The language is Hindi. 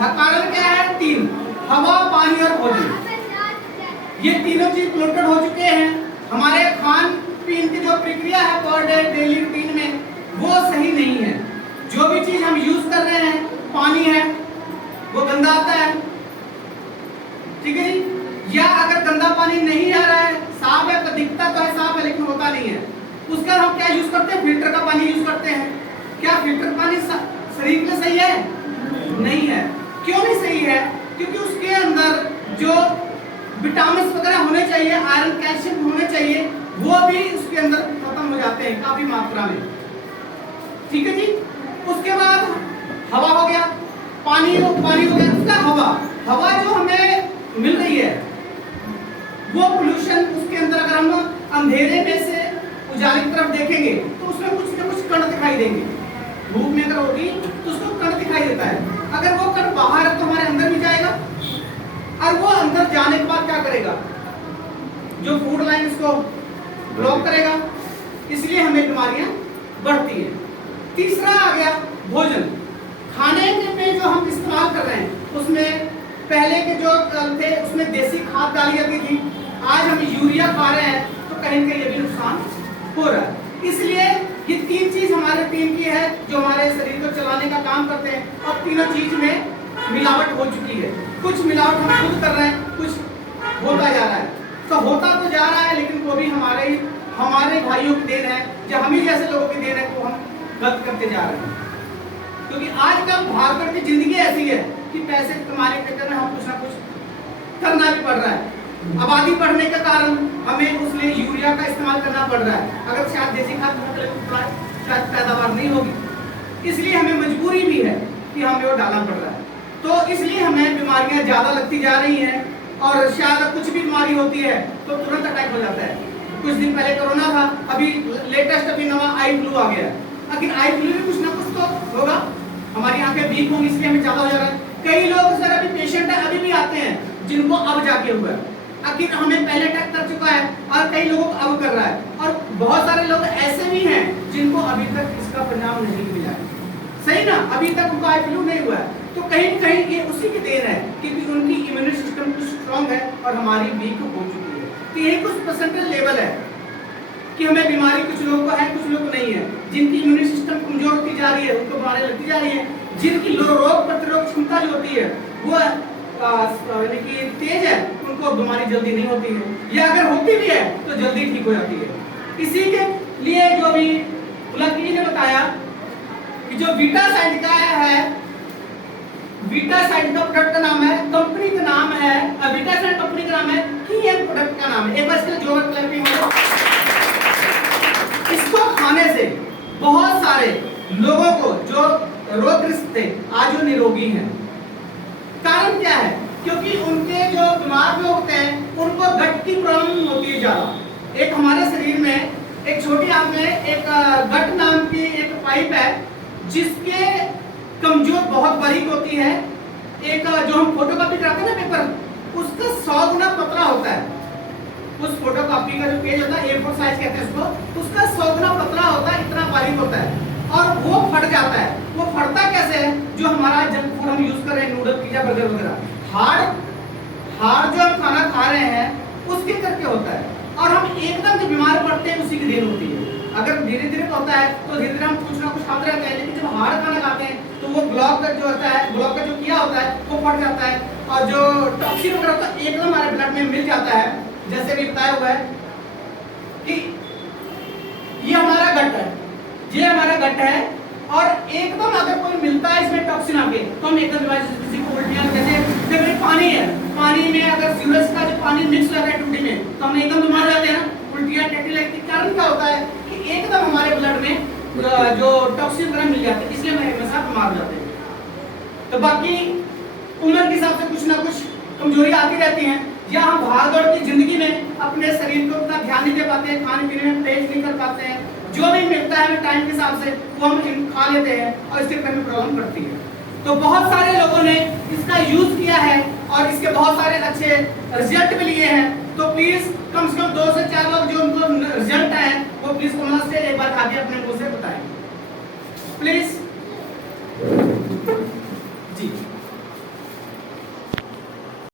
कारण क्या है? तीन, हवा, पानी और भोजन। ये तीनों चीज पोल्यूटेड हो चुके हैं। हमारे खान पीन की जो प्रक्रिया है पर डे डेली रूटीन में वो सही नहीं है। जो भी चीज हम यूज कर रहे हैं, पानी है वो गंदा आता है, ठीक है जी। या अगर गंदा पानी नहीं आ रहा है, साफ है तो दिखता तो है साफ है लेकिन होता नहीं है, उसका हम क्या यूज करते हैं? फिल्टर का पानी यूज करते हैं। क्या फिल्टर पानी शरीर के लिए सही है? नहीं है। क्यों नहीं सही है? क्योंकि उसके अंदर जो विटामिन वगैरह होने चाहिए, आयरन कैल्शियम होने चाहिए, वो भी उसके अंदर खत्म हो जाते हैं काफी मात्रा में, ठीक है जी। उसके बाद हवा हो गया, पानी हो गया, उसका हवा जो हमें मिल रही है वो पोल्यूशन, उसके अंदर अगर हम अंधेरे में से उजाले की तरफ देखेंगे तो उसमें कुछ न कुछ कण दिखाई देंगे। धूप में अगर होगी तो उसको कण दिखाई देता है। अगर वो कण बाहर है तो हमारे अंदर भी जाएगा, और वो अंदर जाने के बाद क्या करेगा? जो फूड लाइन उसको ब्लॉक करेगा, इसलिए हमें बीमारियां बढ़ती हैं। तीसरा आ गया भोजन। खाने में जो हम इस्तेमाल कर रहे हैं उसमें पहले के जो थे उसमें देसी खाद डाली जाती थी, आज हम यूरिया खा रहे हैं तो कहीं ना कहीं ये भी नुकसान हो रहा है। इसलिए ये तीन चीज हमारे टीम की है जो हमारे शरीर को चलाने का काम करते हैं, और तीनों चीज में मिलावट हो चुकी है। कुछ मिलावट हम खुद कर रहे हैं, कुछ होता जा रहा है, तो होता तो जा रहा है लेकिन वो भी हमारे भाइयों की देन है, जो हम ही जैसे लोगों की देन है, वो हम गलत करते जा रहे हैं। क्योंकि आजकल भागदौड़ की जिंदगी ऐसी है कि पैसे कमाने के चक्कर में हम कुछ ना कुछ करना भी पड़ रहा है। आबादी बढ़ने के कारण हमें उसमें यूरिया का इस्तेमाल करना पड़ रहा है। अगर शायद देसी खाद शायद पैदावार नहीं होगी, इसलिए हमें मजबूरी भी है कि हमें वो डालना पड़ रहा है। तो इसलिए हमें बीमारियां ज्यादा लगती जा रही हैं, और शायद कुछ भी बीमारी होती है तो तुरंत अटैक हो जाता है। कुछ दिन पहले कोरोना था, अभी लेटेस्ट अभी नवा आई फ्लू आ गया। आखिर आई फ्लू में कुछ ना कुछ तो होगा, हमारी आंखें वीक होंगी इसलिए हमें ज्यादा हो जा रहा है। कई लोग सर अभी पेशेंट है, अभी भी आते हैं जिनको अब जाके हुआ है। आखिर हमें पहले अटैक कर चुका है और कई लोगों को अब कर रहा है, और बहुत सारे लोग ऐसे भी हैं जिनको अभी तक इसका परिणाम नहीं मिला है। सही ना, अभी तक उनको आई फ्लू नहीं हुआ है। तो कहीं न कहीं ये उसी की देन है क्योंकि उनकी इम्यूनिटी सिस्टम कुछ स्ट्रांग है और हमारी वीक हो चुकी है। तो यही कुछ परसेंटेज लेवल है कि हमें बीमारी कुछ लोगों को है, कुछ लोगों को नहीं है। जिनकी इम्यूनिटी सिस्टम कमजोर होती जा रही है उनको बीमारी लगती जा रही है। जिनकी रोग प्रतिरोधक क्षमता जो होती है वो यानी कि तेज है, उनको बीमारी जल्दी नहीं होती है, या अगर होती भी है तो जल्दी ठीक हो जाती है। इसी के लिए जो भी मुलक्की ने बताया कि जो वीटासाइड का है, वीटासाइड का प्रोडक्ट का नाम है, कंपनी का नाम है, वीटासाइड कंपनी का नाम है, कीएम प्रोडक्ट का नाम है। एक बार इसके जोर क्लैपिंग हो। इसको खाने से बहुत सारे लोगों को जो रोगग्रस्त थे आज वो निरोगी हैं। कारण क्या है? क्योंकि उनके जो बीमार लोग होते हैं उनको गट की प्रॉब्लम होती है ज्यादा। एक हमारे शरीर में एक छोटी आंत में एक गट नाम की एक पाइप है जिसके कमजोर बहुत बारीक होती है। एक जो हम फोटोकॉपी कराते हैं ना पेपर, उसका 100 गुना पतला होता है। उस फोटोकॉपी का जो पेज होता है A4 साइज कहते हैं उसको, उसका 100 गुना पतला होता है, इतना बारीक होता है, और वो फट जाता है। वो फटता कैसे है? जो हमारा जंक फूड हम यूज कर रहे हैं, नूडल, पिज्जा, बर्गर वगैरह, हार्ड जो हम खाना खा रहे हैं उसके करके होता है। और हम एकदम जो बीमार पड़ते हैं उसी की देन होती है। अगर धीरे धीरे होता है तो धीरे धीरे हम कुछ ना कुछ खाते रहते हैं, लेकिन जब हार्ड खाना खाते हैं तो वो ब्लॉक का जो होता है, ब्लॉक का जो किया होता है वो फट जाता है, और जो टॉक्सिन वगैरह होता है एकदम हमारे ब्लड में मिल जाता है। जैसे भी बताया हुआ है कि ये हमारा गट है, ये हमारा गट है, और एकदम अगर कोई मिलता है इसमें टॉक्सिन आके तो हम एकदम किसी को उल्टियां, जैसे पानी है, पानी में अगर सीवरेज का जो पानी मिक्स रहता है टूटी में तो हम एकदम बीमार जाते हैं ना, उल्टियां, टट्टी लगती। कारण क्या होता है कि एकदम हमारे ब्लड में जो टॉक्सिन वगैरह मिल जाते हैं, इसलिए हम हमेशा बीमार हो जाते हैं। तो बाकी उम्र के हिसाब से कुछ ना कुछ कमजोरी आती रहती हैं, या हम भागदौड़ की जिंदगी में अपने शरीर को उतना ध्यान नहीं दे पाते हैं, खाने पीने में तेज नहीं कर पाते हैं, जो भी मिलता है टाइम के हिसाब से वो हम खा लेते हैं और इससे हमें प्रॉब्लम पड़ती है। तो बहुत सारे लोगों ने इसका यूज किया है और इसके बहुत सारे अच्छे रिजल्ट भी लिए हैं। तो प्लीज कम से कम 2 से 4 लोग जो उनको रिजल्ट है वो प्लीज कमेंट से एक बार आगे अपने मुंह से बताएं प्लीज।